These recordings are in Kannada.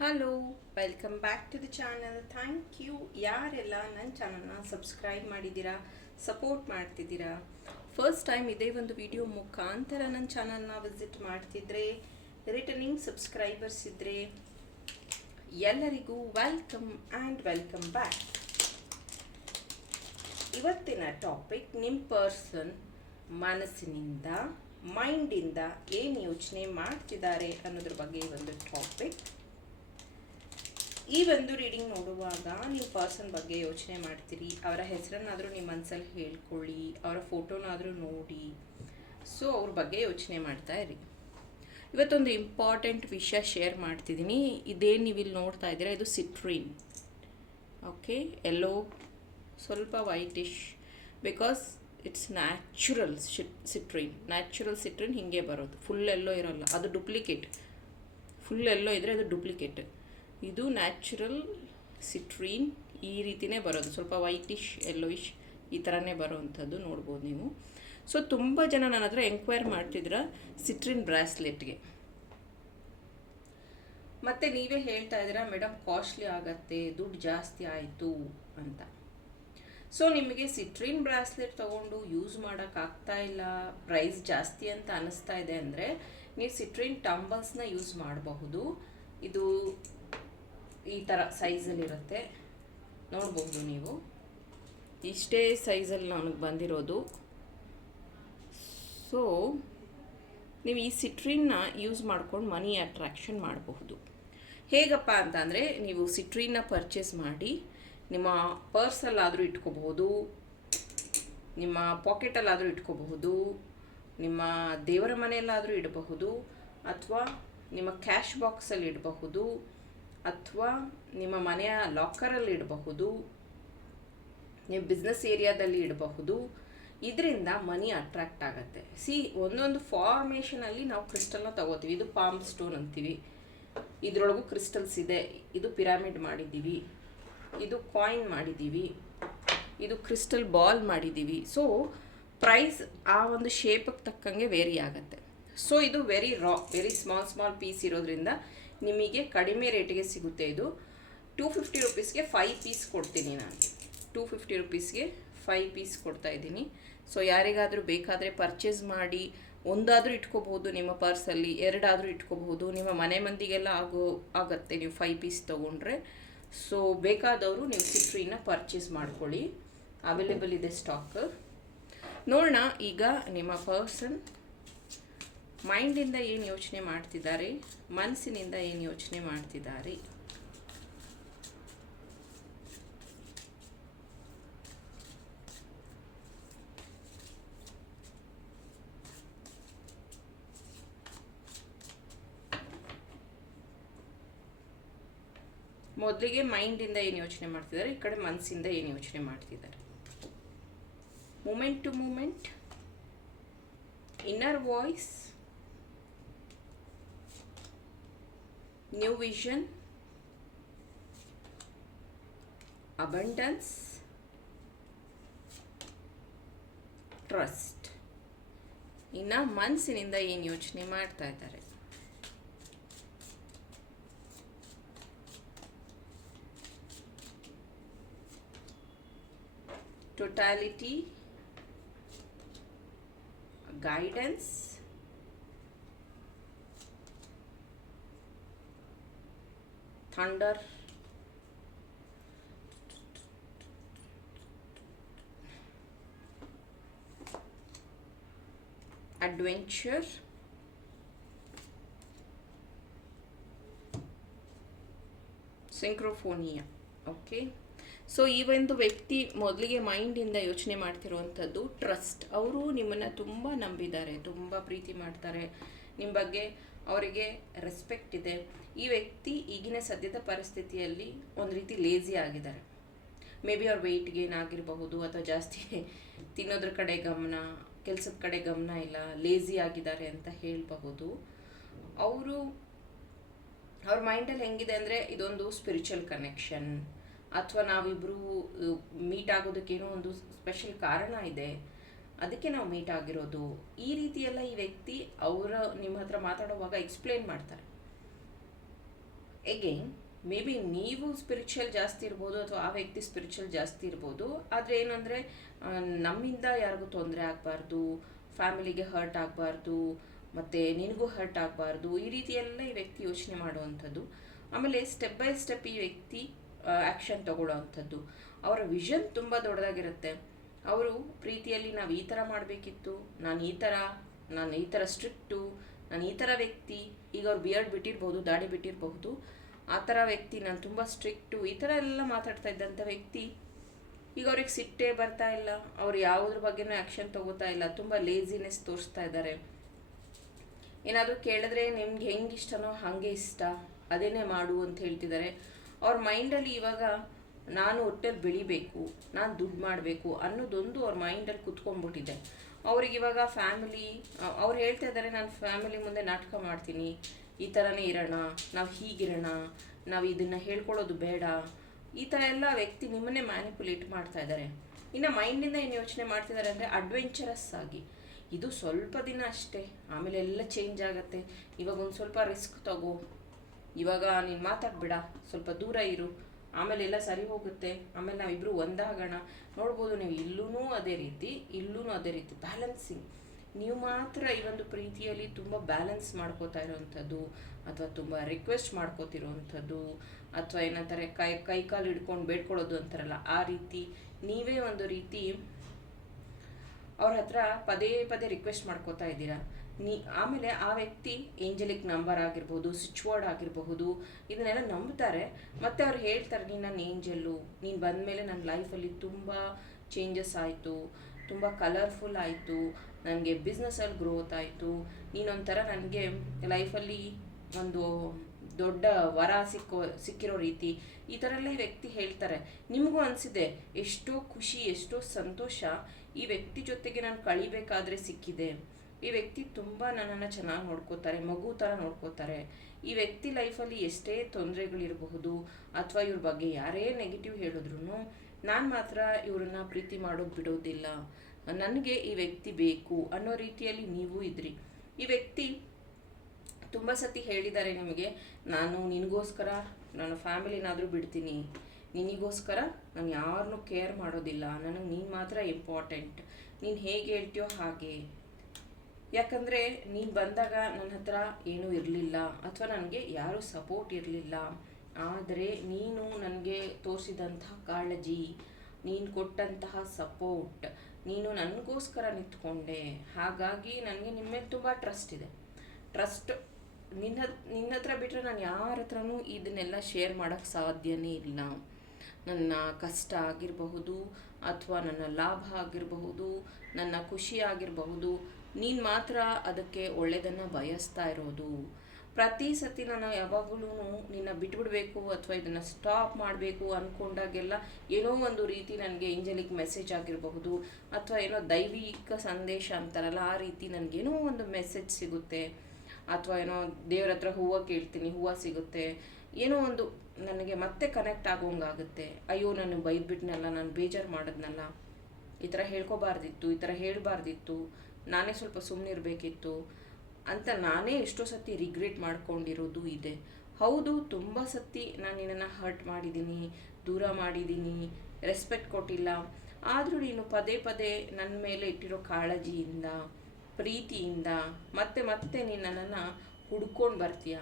Hello welcome back to the channel thank you ಯಾರೆಲ್ಲ ನನ್ನ ಚಾನಲ್ನ ಸಬ್ಸ್ಕ್ರೈಬ್ ಮಾಡಿದ್ದೀರಾ ಸಪೋರ್ಟ್ ಮಾಡ್ತಿದ್ದೀರಾ? ಫಸ್ಟ್ ಟೈಮ್ ಇದೇ ಒಂದು ವಿಡಿಯೋ ಮುಖಾಂತರ ನನ್ನ ಚಾನಲ್ನ ವಿಸಿಟ್ ಮಾಡ್ತಿದ್ರೆ ರಿಟರ್ನಿಂಗ್ ಸಬ್ಸ್ಕ್ರೈಬರ್ಸ್ ಇದ್ದರೆ ಎಲ್ಲರಿಗೂ ವೆಲ್ಕಮ್ ಆ್ಯಂಡ್ ವೆಲ್ಕಮ್ ಬ್ಯಾಕ್ ಇವತ್ತಿನ ಟಾಪಿಕ್ ನಿಮ್ಮ ಪರ್ಸನ್ ಮನಸ್ಸಿನಿಂದ ಮೈಂಡಿಂದ ಏನು ಯೋಚನೆ ಮಾಡ್ತಿದ್ದಾರೆ ಅನ್ನೋದ್ರ ಬಗ್ಗೆ ಒಂದು ಟಾಪಿಕ್ ಈ ಒಂದು ರೀಡಿಂಗ್ ನೋಡುವಾಗ ನೀವು ಪರ್ಸನ್ ಬಗ್ಗೆ ಯೋಚನೆ ಮಾಡ್ತೀರಿ, ಅವರ ಹೆಸರನ್ನಾದರೂ ನಿಮ್ಮ ಮನಸ್ಸಲ್ಲಿ ಹೇಳ್ಕೊಳ್ಳಿ, ಅವರ ಫೋಟೋನಾದರೂ ನೋಡಿ. ಸೊ ಅವ್ರ ಬಗ್ಗೆ ಯೋಚನೆ ಮಾಡ್ತಾ ಇರಿ. ಇವತ್ತೊಂದು ಇಂಪಾರ್ಟೆಂಟ್ ವಿಷಯ ಶೇರ್ ಮಾಡ್ತಿದ್ದೀನಿ. ಇದೇನು ನೀವು ಇಲ್ಲಿ ನೋಡ್ತಾ ಇದ್ದೀರಾ, ಇದು ಸಿಟ್ರಿನ್ ಓಕೆ ಎಲ್ಲೋ ಸ್ವಲ್ಪ whitish because it's natural citrine natural citrine ಹೀಗೆ ಬರೋದು. ಫುಲ್ ಎಲ್ಲೋ ಇರೋಲ್ಲ. ಅದು ಡುಪ್ಲಿಕೇಟ್ ಫುಲ್ ಎಲ್ಲೋ ಇದ್ದರೆ ಅದು ಡುಪ್ಲಿಕೇಟ್ ಇದು ನ್ಯಾಚುರಲ್ ಸಿಟ್ರೀನ್ ಈ ರೀತಿಯೇ ಬರೋದು. ಸ್ವಲ್ಪ ವೈಟಿಶ್ ಎಲ್ಲೋಯಿಶ್ ಈ ಥರನೇ ಬರೋವಂಥದ್ದು ನೋಡ್ಬೋದು ನೀವು. ಸೊ ತುಂಬ ಜನ ನನ್ನ ಹತ್ರ ಎಂಕ್ವೈರ್ ಮಾಡ್ತಿದ್ರ ಸಿಟ್ರಿನ್ ಬ್ರಾಸ್ಲೆಟ್ಗೆ. ಮತ್ತು ನೀವೇ ಹೇಳ್ತಾ ಇದ್ದೀರಾ, ಮೇಡಮ್ ಕಾಸ್ಟ್ಲಿ ಆಗತ್ತೆ, ದುಡ್ಡು ಜಾಸ್ತಿ ಆಯಿತು ಅಂತ. ಸೊ ನಿಮಗೆ ಸಿಟ್ರಿನ್ ಬ್ರಾಸ್ಲೆಟ್ ತೊಗೊಂಡು ಯೂಸ್ ಮಾಡೋಕ್ಕಾಗ್ತಾ ಇಲ್ಲ ಪ್ರೈಸ್ ಜಾಸ್ತಿ ಅಂತ ಅನ್ನಿಸ್ತಾ ಇದೆ ಅಂದರೆ, ನೀವು ಸಿಟ್ರಿನ್ ಟಂಬಲ್ಸ್ನ ಯೂಸ್ ಮಾಡಬಹುದು. ಇದು ಈ ಥರ ಸೈಜಲ್ಲಿರುತ್ತೆ. ನೋಡಬಹುದು ನೀವು. ಇಷ್ಟೇ ಸೈಜಲ್ಲಿ ನನಗೆ ಬಂದಿರೋದು. ಸೊ ನೀವು ಈ ಸಿಟ್ರಿನ್ನ ಯೂಸ್ ಮಾಡ್ಕೊಂಡು ಮನಿ ಅಟ್ರಾಕ್ಷನ್ ಮಾಡಬಹುದು. ಹೇಗಪ್ಪ ಅಂತಂದರೆ, ನೀವು ಸಿಟ್ರಿನ್ನ ಪರ್ಚೇಸ್ ಮಾಡಿ, ನಿಮ್ಮ ಪರ್ಸಲ್ಲಾದರೂ ಇಟ್ಕೋಬಹುದು, ನಿಮ್ಮ ಪಾಕೆಟಲ್ಲಾದರೂ ಇಟ್ಕೋಬಹುದು, ನಿಮ್ಮ ದೇವರ ಮನೆಯಲ್ಲಾದರೂ ಇಡಬಹುದು, ಅಥವಾ ನಿಮ್ಮ ಕ್ಯಾಶ್ ಬಾಕ್ಸಲ್ಲಿ ಇಡಬಹುದು ಅಥವಾ ನಿಮ್ಮ ಮನೆಯ ಲಾಕರಲ್ಲಿ ಇಡಬಹುದು ನೀವು ಬಿಸ್ನೆಸ್ ಏರಿಯಾದಲ್ಲಿ ಇಡಬಹುದು, ಇದರಿಂದ ಮನಿ ಅಟ್ರಾಕ್ಟ್ ಆಗುತ್ತೆ. ಸಿ ಒಂದೊಂದು ಫಾರ್ಮೇಶನಲ್ಲಿ ನಾವು ಕ್ರಿಸ್ಟಲ್ನ ತಗೋತೀವಿ. ಇದು ಪಾಮ್ ಸ್ಟೋನ್ ಅಂತೀವಿ. ಇದರೊಳಗೂ ಕ್ರಿಸ್ಟಲ್ಸ್ ಇದೆ. ಇದು ಪಿರಾಮಿಡ್ ಮಾಡಿದ್ದೀವಿ. ಇದು ಕಾಯಿನ್ ಮಾಡಿದ್ದೀವಿ. ಇದು ಕ್ರಿಸ್ಟಲ್ ಬಾಲ್ ಮಾಡಿದ್ದೀವಿ. ಸೊ ಪ್ರೈಸ್ ಆ ಒಂದು ಶೇಪಿಗೆ ತಕ್ಕಂಗೆ ವೇರಿ ಆಗುತ್ತೆ. ಸೊ ಇದು very raw very small small piece ಇರೋದ್ರಿಂದ ನಿಮಗೆ ಕಡಿಮೆ ರೇಟಿಗೆ ಸಿಗುತ್ತೆ ಇದು. ಟೂ ಫಿಫ್ಟಿ ರುಪೀಸ್ಗೆ ಫೈವ್ ಪೀಸ್ ಕೊಡ್ತೀನಿ ನಾನು. ಟೂ ಫಿಫ್ಟಿ ರುಪೀಸ್ಗೆ ಫೈವ್ ಪೀಸ್ ಕೊಡ್ತಾ ಇದ್ದೀನಿ. ಸೊ ಯಾರಿಗಾದರೂ ಬೇಕಾದರೆ ಪರ್ಚೇಸ್ ಮಾಡಿ, ಒಂದಾದರೂ ಇಟ್ಕೋಬಹುದು ನಿಮ್ಮ ಪರ್ಸಲ್ಲಿ ಎರಡಾದರೂ ಇಟ್ಕೋಬಹುದು. ನಿಮ್ಮ ಮನೆ ಮಂದಿಗೆಲ್ಲ ಆಗೋ, ಆಗತ್ತೆ ನೀವು ಫೈವ್ ಪೀಸ್ ತೊಗೊಂಡ್ರೆ. ಸೊ ಬೇಕಾದವರು ನೀವು ಸಿಟ್ರಿನ ಪರ್ಚೇಸ್ ಮಾಡ್ಕೊಳ್ಳಿ. ಅವೈಲೇಬಲ್ ಇದೆ ಸ್ಟಾಕ್ ನೋಡೋಣ ಈಗ ನಿಮ್ಮ ಪರ್ಸನ್ ಮೈಂಡಿಂದ ಏನು ಯೋಚನೆ ಮಾಡ್ತಿದ್ದಾರೆ? ಮನಸ್ಸಿನಿಂದ ಏನು ಯೋಚನೆ ಮಾಡ್ತಿದ್ದಾರೆ? ಮೊದಲಿಗೆ ಮೈಂಡಿಂದ ಏನು ಯೋಚನೆ ಮಾಡ್ತಿದ್ದಾರೆ? ಈ ಕಡೆ ಮನಸ್ಸಿಂದ ಏನು ಯೋಚನೆ ಮಾಡ್ತಿದ್ದಾರೆ? Moment to moment inner voice new vision abundance trust ಇನ್ನು ಮನಸ್ಸಿನಿಂದ ಏನು ಯೋಚನೆ ಮಾಡ್ತಾ ಇದ್ದಾರೆ? Totality, guidance, thunder, adventure, ಸಿಂಕ್ರೋಫೋನಿಯಾ ಓಕೆ ಸೊ ಈ ಒಂದು ವ್ಯಕ್ತಿ ಮೊದಲಿಗೆ ಮೈಂಡಿಂದ ಯೋಚನೆ ಮಾಡ್ತಿರುವಂಥದ್ದು ಟ್ರಸ್ಟ್ ಅವರು ನಿಮ್ಮನ್ನು ತುಂಬ ನಂಬಿದ್ದಾರೆ ತುಂಬ ಪ್ರೀತಿ ಮಾಡ್ತಾರೆ. ನಿಮ್ಮ ಬಗ್ಗೆ ಅವರಿಗೆ ರೆಸ್ಪೆಕ್ಟ್ ಇದೆ. ಈ ವ್ಯಕ್ತಿ ಈಗಿನ ಸದ್ಯದ ಪರಿಸ್ಥಿತಿಯಲ್ಲಿ ಒಂದು ರೀತಿ ಲೇಜಿ ಆಗಿದ್ದಾರೆ. ಮೇ ಬಿ ಅವ್ರ ವೆಯ್ಟ್ ಗೇನ್ ಆಗಿರಬಹುದು ಅಥವಾ ಜಾಸ್ತಿ ತಿನ್ನೋದ್ರ ಕಡೆ ಗಮನ, ಕೆಲಸದ ಕಡೆ ಗಮನ ಇಲ್ಲ ಲೇಜಿ ಆಗಿದ್ದಾರೆ ಅಂತ ಹೇಳಬಹುದು. ಅವರು, ಅವ್ರ ಮೈಂಡಲ್ಲಿ ಹೆಂಗಿದೆ ಅಂದರೆ ಇದೊಂದು ಸ್ಪಿರಿಚುವಲ್ ಕನೆಕ್ಷನ್ ಅಥವಾ ನಾವಿಬ್ಬರು ಮೀಟ್ ಆಗೋದಕ್ಕೇನೋ ಒಂದು ಸ್ಪೆಷಲ್ ಕಾರಣ ಇದೆ. ಅದಕ್ಕೆ ನಾವು ಮೀಟ್ ಆಗಿರೋದು. ಈ ರೀತಿಯೆಲ್ಲ ಈ ವ್ಯಕ್ತಿ ಅವರ ನಿಮ್ಮ ಹತ್ರ ಮಾತಾಡುವಾಗ ಎಕ್ಸ್ಪ್ಲೇನ್ ಮಾಡ್ತಾರೆ. ಎಗೇನ್ ಮೇ ಬಿ ನೀವು ಸ್ಪಿರಿಚುವಲ್ ಜಾಸ್ತಿ ಇರ್ಬೋದು ಅಥವಾ ಆ ವ್ಯಕ್ತಿ ಸ್ಪಿರಿಚುವಲ್ ಜಾಸ್ತಿ ಇರ್ಬೋದು. ಆದರೆ ಏನಂದರೆ ನಮ್ಮಿಂದ ಯಾರಿಗೂ ತೊಂದರೆ ಆಗಬಾರ್ದು, ಫ್ಯಾಮಿಲಿಗೆ ಹರ್ಟ್ ಆಗಬಾರ್ದು, ಮತ್ತು ನಿನಗೂ ಹರ್ಟ್ ಆಗಬಾರ್ದು, ಈ ರೀತಿಯೆಲ್ಲ ಈ ವ್ಯಕ್ತಿ ಯೋಚನೆ ಮಾಡುವಂಥದ್ದು. ಆಮೇಲೆ ಸ್ಟೆಪ್ ಬೈ ಸ್ಟೆಪ್ ಈ ವ್ಯಕ್ತಿ ಆ್ಯಕ್ಷನ್ ತಗೊಳ್ಳೋವಂಥದ್ದು ಅವರ ವಿಷನ್ ತುಂಬ ದೊಡ್ಡದಾಗಿರುತ್ತೆ. ಅವರು ಪ್ರೀತಿಯಲ್ಲಿ ನಾವು ಈ ಥರ ಮಾಡಬೇಕಿತ್ತು, ನಾನು ಈ ಥರ ನಾನು ಈ ಥರ ಸ್ಟ್ರಿಕ್ಟು, ನಾನು ಈ ಥರ ವ್ಯಕ್ತಿ, ಈಗ ಅವ್ರು ಬಿಯರ್ಡ್ ಬಿಟ್ಟಿರ್ಬೋದು, ದಾಡಿ ಬಿಟ್ಟಿರಬಹುದು, ಆ ಥರ ವ್ಯಕ್ತಿ ನಾನು ತುಂಬ ಸ್ಟ್ರಿಕ್ಟು, ಈ ಥರ ಎಲ್ಲ ಮಾತಾಡ್ತಾ ಇದ್ದಂಥ ವ್ಯಕ್ತಿ, ಈಗ ಅವ್ರಿಗೆ ಸಿಟ್ಟೇ ಬರ್ತಾ ಇಲ್ಲ, ಅವ್ರು ಯಾವುದ್ರ ಬಗ್ಗೆನೂ ಆ್ಯಕ್ಷನ್ ತಗೋತಾ ಇಲ್ಲ, ತುಂಬ ಲೇಸಿನೆಸ್ ತೋರಿಸ್ತಾ ಇದ್ದಾರೆ. ಏನಾದರೂ ಕೇಳಿದ್ರೆ ನಿಮ್ಗೆ ಹೆಂಗೆ ಇಷ್ಟನೋ ಹಾಗೆ ಇಷ್ಟ, ಅದೇನೇ ಮಾಡು ಅಂತ ಹೇಳ್ತಿದ್ದಾರೆ. ಅವ್ರ ಮೈಂಡಲ್ಲಿ ಇವಾಗ ನಾನು ಒಟ್ಟಲ್ಲಿ ಬೆಳಿಬೇಕು, ನಾನು ದುಡ್ಡು ಮಾಡಬೇಕು ಅನ್ನೋದೊಂದು ಅವ್ರ ಮೈಂಡಲ್ಲಿ ಕುತ್ಕೊಂಡ್ಬಿಟ್ಟಿದೆ. ಅವ್ರಿಗೆ ಇವಾಗ ಫ್ಯಾಮಿಲಿ ಅವ್ರು ಹೇಳ್ತಾ ಇದ್ದಾರೆ ನಾನು ಫ್ಯಾಮಿಲಿ ಮುಂದೆ ನಾಟಕ ಮಾಡ್ತೀನಿ. ಈ ಥರನೇ ಇರೋಣ, ನಾವು ಹೀಗಿರೋಣ, ನಾವು ಇದನ್ನು ಹೇಳ್ಕೊಳ್ಳೋದು ಬೇಡ. ಈ ಥರ ಎಲ್ಲ ವ್ಯಕ್ತಿ ನಿಮ್ಮನ್ನೇ ಮ್ಯಾನಿಪುಲೇಟ್ ಮಾಡ್ತಾ ಇದ್ದಾರೆ ಇನ್ನು ಮೈಂಡಿಂದ ಏನು ಯೋಚನೆ ಮಾಡ್ತಿದ್ದಾರೆ ಅಂದರೆ ಅಡ್ವೆಂಚರಸ್ ಆಗಿ. ಇದು ಸ್ವಲ್ಪ ದಿನ ಅಷ್ಟೇ, ಆಮೇಲೆ ಎಲ್ಲ ಚೇಂಜ್ ಆಗುತ್ತೆ. ಇವಾಗ ಒಂದು ಸ್ವಲ್ಪ ರಿಸ್ಕ್ ತಗೋ. ಇವಾಗ ನೀನು ಮಾತಾಡ್ಬೇಡ, ಸ್ವಲ್ಪ ದೂರ ಇರು. ಆಮೇಲೆ ಎಲ್ಲ ಸರಿ ಹೋಗುತ್ತೆ. ಆಮೇಲೆ ನಾವಿಬ್ಬರು ಒಂದಾಗೋಣ. ನೋಡ್ಬೋದು ನೀವು ಇಲ್ಲೂ ಅದೇ ರೀತಿ ಇಲ್ಲೂ ಅದೇ ರೀತಿ ಬ್ಯಾಲೆನ್ಸಿಂಗ್ ನೀವು ಮಾತ್ರ ಈ ಒಂದು ಪ್ರೀತಿಯಲ್ಲಿ ತುಂಬ ಬ್ಯಾಲೆನ್ಸ್ ಮಾಡ್ಕೋತಾ ಇರೋವಂಥದ್ದು, ಅಥವಾ ತುಂಬ ರಿಕ್ವೆಸ್ಟ್ ಮಾಡ್ಕೋತಿರೋವಂಥದ್ದು, ಅಥವಾ ಏನಂತಾರೆ ಕೈ ಕೈ ಕಾಲು ಹಿಡ್ಕೊಂಡು ಬೇಡ್ಕೊಳ್ಳೋದು ಅಂತಾರಲ್ಲ, ಆ ರೀತಿ ನೀವೇ ಒಂದು ರೀತಿ ಅವ್ರ ಹತ್ರ ಪದೇ ಪದೇ ರಿಕ್ವೆಸ್ಟ್ ಮಾಡ್ಕೋತಾ ಇದ್ದೀರಾ? ನೀ, ಆಮೇಲೆ ಆ ವ್ಯಕ್ತಿ ಏಂಜಲಿಕ್ ನಂಬರ್ ಆಗಿರ್ಬೋದು ಸ್ವಿಚ್ ವರ್ಡ್ ಆಗಿರಬಹುದು, ಇದನ್ನೆಲ್ಲ ನಂಬ್ತಾರೆ. ಮತ್ತೆ ಅವ್ರು ಹೇಳ್ತಾರೆ, ನೀನು ನನ್ನ ಏಂಜಲ್ಲು ನೀನು ಬಂದಮೇಲೆ ನನ್ನ ಲೈಫಲ್ಲಿ ತುಂಬ ಚೇಂಜಸ್ ಆಯಿತು, ತುಂಬ ಕಲರ್ಫುಲ್ ಆಯಿತು, ನನಗೆ ಬಿಸ್ನೆಸ್ಸಲ್ಲಿ ಗ್ರೋತ್ ಆಯಿತು. ನೀನೊಂಥರ ನನಗೆ ಲೈಫಲ್ಲಿ ಒಂದು ದೊಡ್ಡ ವರ ಸಿಕ್ಕೋ, ಸಿಕ್ಕಿರೋ ರೀತಿ. ಈ ಥರ ಎಲ್ಲ ವ್ಯಕ್ತಿ ಹೇಳ್ತಾರೆ. ನಿಮಗೂ ಅನಿಸಿದೆ, ಎಷ್ಟೋ ಖುಷಿ, ಎಷ್ಟೋ ಸಂತೋಷ ಈ ವ್ಯಕ್ತಿ ಜೊತೆಗೆ ನಾನು ಕಳಿಬೇಕಾದ್ರೆ ಸಿಕ್ಕಿದೆ. ಈ ವ್ಯಕ್ತಿ ತುಂಬ ನನ್ನನ್ನು ಚೆನ್ನಾಗಿ ನೋಡ್ಕೋತಾರೆ, ಮಗು ಥರ ನೋಡ್ಕೋತಾರೆ. ಈ ವ್ಯಕ್ತಿ ಲೈಫಲ್ಲಿ ಎಷ್ಟೇ ತೊಂದರೆಗಳಿರಬಹುದು ಅಥವಾ ಇವ್ರ ಬಗ್ಗೆ ಯಾರೇ ನೆಗೆಟಿವ್ ಹೇಳಿದ್ರು ನಾನು ಮಾತ್ರ ಇವರನ್ನ ಪ್ರೀತಿ ಮಾಡೋದು ಬಿಡೋದಿಲ್ಲ. ನನಗೆ ಈ ವ್ಯಕ್ತಿ ಬೇಕು ಅನ್ನೋ ರೀತಿಯಲ್ಲಿ ನೀವು ಇದ್ರಿ. ಈ ವ್ಯಕ್ತಿ ತುಂಬ ಸತಿ ಹೇಳಿದ್ದಾರೆ ನಿಮಗೆ, ನಾನು ನಿನಗೋಸ್ಕರ ನನ್ನ ಫ್ಯಾಮಿಲಿನಾದರೂ ಬಿಡ್ತೀನಿ. ನಿನಗೋಸ್ಕರ ನಾನು ಯಾರನ್ನೂ ಕೇರ್ ಮಾಡೋದಿಲ್ಲ. ನನಗೆ ನೀನು ಮಾತ್ರ ಇಂಪಾರ್ಟೆಂಟ್. ನೀನು ಹೇಗೆ ಹೇಳ್ತೀಯೋ ಹಾಗೆ. ಯಾಕಂದರೆ ನೀನು ಬಂದಾಗ ನನ್ನ ಹತ್ರ ಏನೂ ಇರಲಿಲ್ಲ ಅಥವಾ ನನಗೆ ಯಾರೂ ಸಪೋರ್ಟ್ ಇರಲಿಲ್ಲ. ಆದರೆ ನೀನು ನನಗೆ ತೋರಿಸಿದಂತಹ ಕಾಳಜಿ, ನೀನು ಕೊಟ್ಟಂತಹ ಸಪೋರ್ಟ್ ನೀನು ನನಗೋಸ್ಕರ ನಿಂತ್ಕೊಂಡೆ. ಹಾಗಾಗಿ ನನಗೆ ನಿಮ್ಮ ಮೇಲೆ ತುಂಬ ಟ್ರಸ್ಟ್ ಇದೆ. ಟ್ರಸ್ಟ್ ನಿನ್ನ ನಿನ್ನ ಹತ್ರ ಬಿಟ್ಟರೆ ನಾನು ಯಾರ ಹತ್ರನೂ ಇದನ್ನೆಲ್ಲ ಶೇರ್ ಮಾಡೋಕ್ಕೆ ಸಾಧ್ಯನೇ ಇಲ್ಲ. ನನ್ನ ಕಷ್ಟ ಆಗಿರಬಹುದು ಅಥವಾ ನನ್ನ ಲಾಭ ಆಗಿರಬಹುದು, ನನ್ನ ಖುಷಿ ಆಗಿರಬಹುದು, ನೀನು ಮಾತ್ರ ಅದಕ್ಕೆ ಒಳ್ಳೆಯದನ್ನು ಬಯಸ್ತಾ ಇರೋದು. ಪ್ರತಿ ಸತಿ ನಾನು ಯಾವಾಗಲೂ ನಿನ್ನ ಬಿಟ್ಬಿಡಬೇಕು ಅಥವಾ ಇದನ್ನು ಸ್ಟಾಪ್ ಮಾಡಬೇಕು ಅಂದ್ಕೊಂಡಾಗೆಲ್ಲ ಏನೋ ಒಂದು ರೀತಿ ನನಗೆ ಏಂಜಲಿಕ್ ಮೆಸೇಜ್ ಆಗಿರಬಹುದು ಅಥವಾ ಏನೋ ದೈವಿಕ ಸಂದೇಶ ಅಂತಾರಲ್ಲ, ಆ ರೀತಿ ನನಗೇನೋ ಒಂದು ಮೆಸೇಜ್ ಸಿಗುತ್ತೆ. ಅಥವಾ ಏನೋ ದೇವ್ರ ಹತ್ರ ಹೂವು ಕೇಳ್ತೀನಿ, ಹೂವು ಸಿಗುತ್ತೆ. ಏನೋ ಒಂದು ನನಗೆ ಮತ್ತೆ ಕನೆಕ್ಟ್ ಆಗೋಂಗಾಗುತ್ತೆ ಅಯ್ಯೋ, ನಾನು ಬೈದ್ಬಿಟ್ನಲ್ಲ, ನಾನು ಬೇಜಾರು ಮಾಡಿದ್ನಲ್ಲ. ಈ ಥರ ಹೇಳ್ಕೊಬಾರ್ದಿತ್ತು, ಈ ಥರ ಹೇಳಬಾರ್ದಿತ್ತು. ನಾನೇ ಸ್ವಲ್ಪ ಸುಮ್ಮನಿರಬೇಕಿತ್ತು ಅಂತ ನಾನೇ ಎಷ್ಟೋ ಸತಿ ರಿಗ್ರೆಟ್ ಮಾಡ್ಕೊಂಡಿರೋದು ಇದೆ. ಹೌದು, ತುಂಬ ಸತಿ ನಾನು ನಿನ್ನನ್ನು ಹರ್ಟ್ ಮಾಡಿದ್ದೀನಿ, ದೂರ ಮಾಡಿದ್ದೀನಿ ರೆಸ್ಪೆಕ್ಟ್ ಕೊಟ್ಟಿಲ್ಲ. ಆದರೂ ನೀನು ಪದೇ ಪದೇ ನನ್ನ ಮೇಲೆ ಇಟ್ಟಿರೋ ಕಾಳಜಿಯಿಂದ, ಪ್ರೀತಿಯಿಂದ ಮತ್ತೆ ಮತ್ತೆ ನೀನು ನನ್ನನ್ನು ಹುಡ್ಕೊಂಡು ಬರ್ತೀಯ?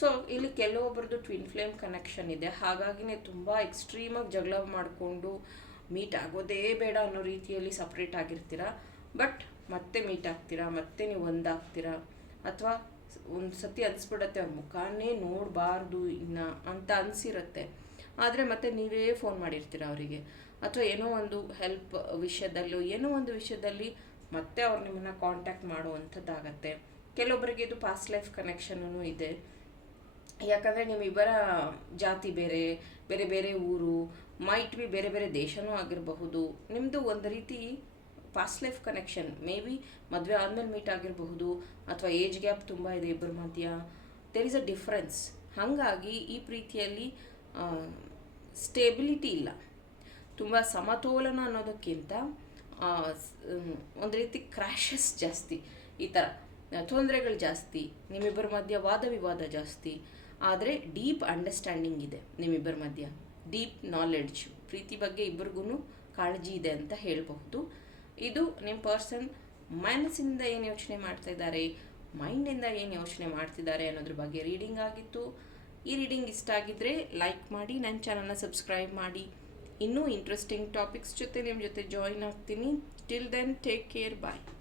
ಸೊ ಇಲ್ಲಿ ಕೆಲವೊಬ್ಬರದ್ದು ಟ್ವಿನ್ ಫ್ಲೇಮ್ ಕನೆಕ್ಷನ್ ಇದೆ. ಹಾಗಾಗಿನೇ ತುಂಬ ಎಕ್ಸ್ಟ್ರೀಮಾಗಿ ಜಗಳ ಮಾಡಿಕೊಂಡು ಮೀಟ್ ಆಗೋದೇ ಬೇಡ ಅನ್ನೋ ರೀತಿಯಲ್ಲಿ ಸಪ್ರೇಟ್ ಆಗಿರ್ತೀರ? ಬಟ್ ಮತ್ತೆ ಮೀಟ್ ಆಗ್ತೀರಾ? ಮತ್ತೆ ನೀವು ಒಂದಾಗ್ತೀರಾ? ಅಥವಾ ಒಂದು ಸತಿ ಅನಿಸ್ಬಿಡತ್ತೆ, ಅವ್ರ ಮುಖಾನೇ ನೋಡಬಾರ್ದು ಇನ್ನು ಅಂತ ಅನಿಸಿರುತ್ತೆ. ಆದರೆ ಮತ್ತೆ ನೀವೇ ಫೋನ್ ಮಾಡಿರ್ತೀರ ಅವರಿಗೆ? ಅಥವಾ ಏನೋ ಒಂದು ಹೆಲ್ಪ್ ವಿಷಯದಲ್ಲೂ, ಏನೋ ಒಂದು ವಿಷಯದಲ್ಲಿ ಮತ್ತೆ ಅವ್ರು ನಿಮ್ಮನ್ನು ಕಾಂಟ್ಯಾಕ್ಟ್ ಮಾಡುವಂಥದ್ದಾಗತ್ತೆ. ಕೆಲವೊಬ್ಬರಿಗೆ ಇದು ಪಾಸ್ಟ್ ಲೈಫ್ ಕನೆಕ್ಷನೂ ಇದೆ. ಯಾಕಂದರೆ ನಿಮ್ಮಿಬ್ಬರ ಜಾತಿ ಬೇರೆ ಬೇರೆ ಬೇರೆ ಊರು ಮೈಟ್ ಬಿ ಬೇರೆ ಬೇರೆ ದೇಶನೂ ಆಗಿರಬಹುದು. ನಿಮ್ಮದು ಒಂದು ರೀತಿ past life connection maybe ಮದುವೆ ಆದಮೇಲೆ ಮೀಟ್ ಆಗಿರಬಹುದು, ಅಥವಾ ಏಜ್ ಗ್ಯಾಪ್ ತುಂಬ ಇದೆ ಇಬ್ಬರ ಮಧ್ಯ. ದೇರ್ ಇಸ್ ಅ ಡಿಫ್ರೆನ್ಸ್ ಹಾಗಾಗಿ ಈ ಪ್ರೀತಿಯಲ್ಲಿ ಸ್ಟೇಬಿಲಿಟಿ ಇಲ್ಲ. ತುಂಬ ಸಮತೋಲನ ಅನ್ನೋದಕ್ಕಿಂತ ಒಂದು ರೀತಿ ಕ್ರ್ಯಾಶಸ್ ಜಾಸ್ತಿ. ಈ ಥರ ತೊಂದರೆಗಳು ಜಾಸ್ತಿ, ನಿಮ್ಮಿಬ್ಬರ ಮಧ್ಯ ವಾದ ವಿವಾದ ಜಾಸ್ತಿ. ಆದರೆ ಡೀಪ್ ಅಂಡರ್ಸ್ಟ್ಯಾಂಡಿಂಗ್ ಇದೆ ನಿಮ್ಮಿಬ್ಬರ ಮಧ್ಯ. Deep knowledge. ಪ್ರೀತಿ ಬಗ್ಗೆ ಇಬ್ಬರಿಗೂ ಕಾಳಜಿ ಇದೆ ಅಂತ ಹೇಳಬಹುದು. ಇದು ನಿಮ್ಮ ಪರ್ಸನ್ ಮನಸ್ಸಿಂದ ಏನು ಯೋಚನೆ ಮಾಡ್ತಾ ಇದ್ದಾರೆ ಮೈಂಡಿಂದ ಏನು ಯೋಚನೆ ಮಾಡ್ತಿದ್ದಾರೆ ಅನ್ನೋದ್ರ ಬಗ್ಗೆ ರೀಡಿಂಗ್ ಆಗಿತ್ತು. ಈ ರೀಡಿಂಗ್ ಇಷ್ಟ ಆಗಿದ್ದರೆ ಲೈಕ್ ಮಾಡಿ ನನ್ನ ಚಾನಲ್ನ ಸಬ್ಸ್ಕ್ರೈಬ್ ಮಾಡಿ. ಇನ್ನೂ ಇಂಟ್ರೆಸ್ಟಿಂಗ್ ಟಾಪಿಕ್ಸ್ ಜೊತೆ ನಿಮ್ಮ ಜೊತೆ ಜಾಯಿನ್ ಆಗ್ತೀನಿ. Till then, take care, bye.